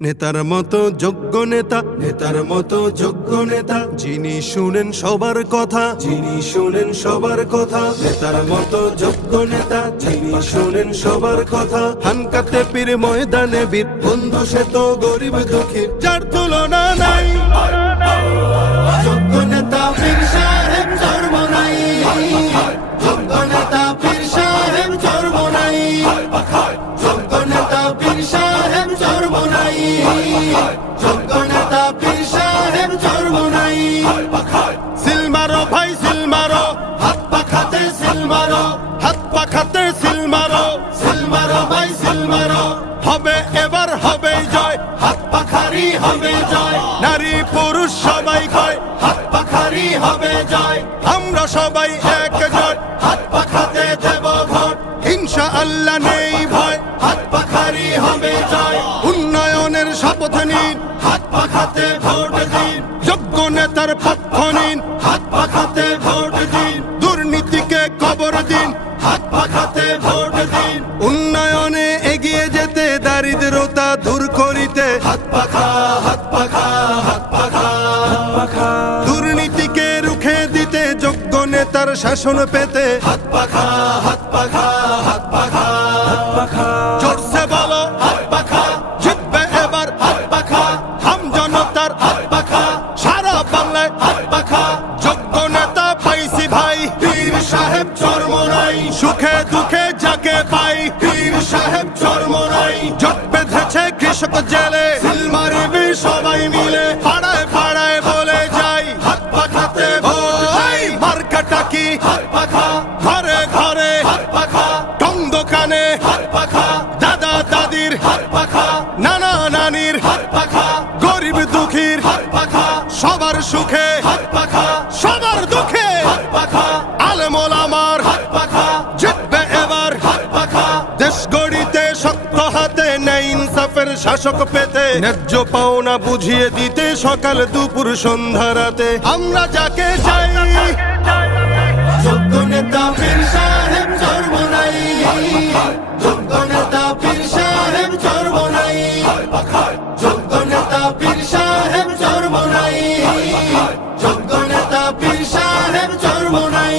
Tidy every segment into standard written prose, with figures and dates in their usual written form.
নেতার মতো যোগ্য নেতা, নেতার মতো যোগ্য নেতা, যিনি শুনেন সবার কথা, যিনি শুনেন সবার কথা। নেতার মতো যোগ্য নেতা, যিনি শুনেন সবার কথা। হানকাতে পীর ময়দানে বীর, বন্ধু সে তো গরিব দুঃখীর, যার তুলনা নাই। যোগ্য নেতা পীর সাহেব চরমনাই, যোগ্য নেতা পীর সাহেব চরমনাই, যোগ্য নেতা পীর সাহেব চরমনাই, যোগ্য নেতা পীর সাহেব চরমনাই। সিল মারো ভাই সিল মারো, হাত পাখাতে সিল মারো, হাত পাখাতে সিল মারো, সিল মারো ভাই সিল মারো। হবে এবার হবে জয়, হাত পাখারি হবে জয়। নারী পুরুষ সবাই কয়, হাত পাখারি হবে জয়। আমরা সবাই একজোট, হাত পাখাতে দেব ভোট, ইনশাআল্লাহ নেই ভয়। হাত পাখারি হবে জয়। উন্নয়নের শপথ নিন, হাত পাখাতে ভোট দিন। যোগ্য নেতার পক্ষ নিন, হাত পাখাতে ভোট দিন। দুর্নীতিকে কবর দিন, হাত পাখাতে ভোট দিন। উন্নয়নে এগিয়ে যেতে, দারিদ্রতা দূর করিতে, হাত পাখা হাত পাখা হাত পাখা হাত পাখা। দুর্নীতিকে রুখে দিতে, যোগ্য নেতার শাসন পেতে, হাত পাখা হাত পাখা হাত পাখা হাত পাখা। জোরসে বলো হাত পাখা, জিতবে এবার হাত পাখা। হাম জনতার হাত পাখা, সারা বাংলায় হাত পাখা। যোগ্য নেতা পাইছি ভাই, পীর সাহেব চরমনাই। সুখে দুঃখে যাকে পাই, পীর সাহেব চরমনাই। জট বেঁধেছে কৃষক জেলে, সিল মারবি সবাই মিলে। পাড়ায় পাড়ায় বলে যাই, হাত পাখাতে ভোট। মার্কাটা কি হাত পাখা, ঘরে ঘরে হাত পাখা। টং দোকানে হাত পাখা, দাদা দাদির হাত পাখা, নানা নানির হাত পাখা। গরিব দুঃখীর হাত পাখা, সবার সুখে হাত পাখা, সবার দুঃখে হাত পাখা। আলেম ওলামার হাত পাখা, জিতবে এবার হাত পাখা। দেশ গড়িতে শক্ত হাতে, ন্যায় ইনসাফের শাসক পেতে, ন্যায্য পাওনা বুঝিয়ে দিতে, সকাল দুপুর সন্ধ্যা রাতে আমরা যাকে চাই। যোগ্য নেতা পীর সাহেব চরমনাই, যোগ্য নেতা পীর সাহেব চরমনাই, যোগ্য নেতা পীর সাহেব চরমনাই, যোগ্য নেতা পীর সাহেব চরমনাই।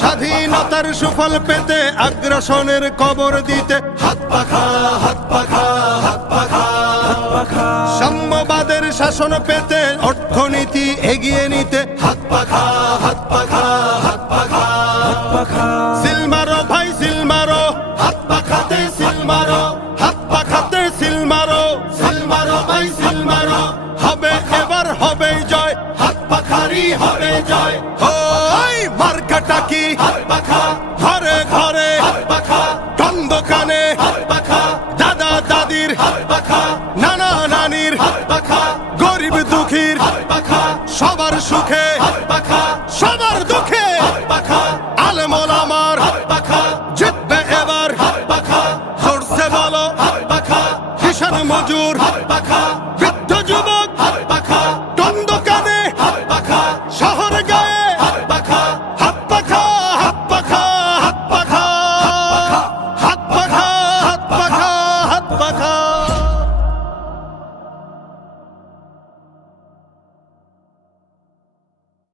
স্বাধীনতার সুফল পেতে, আগ্রাসনের কবর দিতে, হাত পাখা হাত পাখা হাত পাখা হাত পাখা। সাম্যবাদের শাসন পেতে, অর্থনীতি এগিয়ে নিতে, হাত পাখা হাত পাখা হাত পাখা হাত পাখা। সিল মারো ভাই সিল মারো, হাত পাখাতে সিল মারো, হাত পাখাতে সিল মারো, সিল মারো ভাই সিল মারো। হবে এবার হবে জয়, হাত পাখারি হবে জয়। ওই মার্কাটা কি হাত পাখা, ঘরে ঘরে হাত পাখা। টং দোকানে হাত পাখা, দাদা দাদির হাত পাখা, নানা নানির হাত পাখা। গরিব দুঃখীর হাত পাখা, সবার সুখে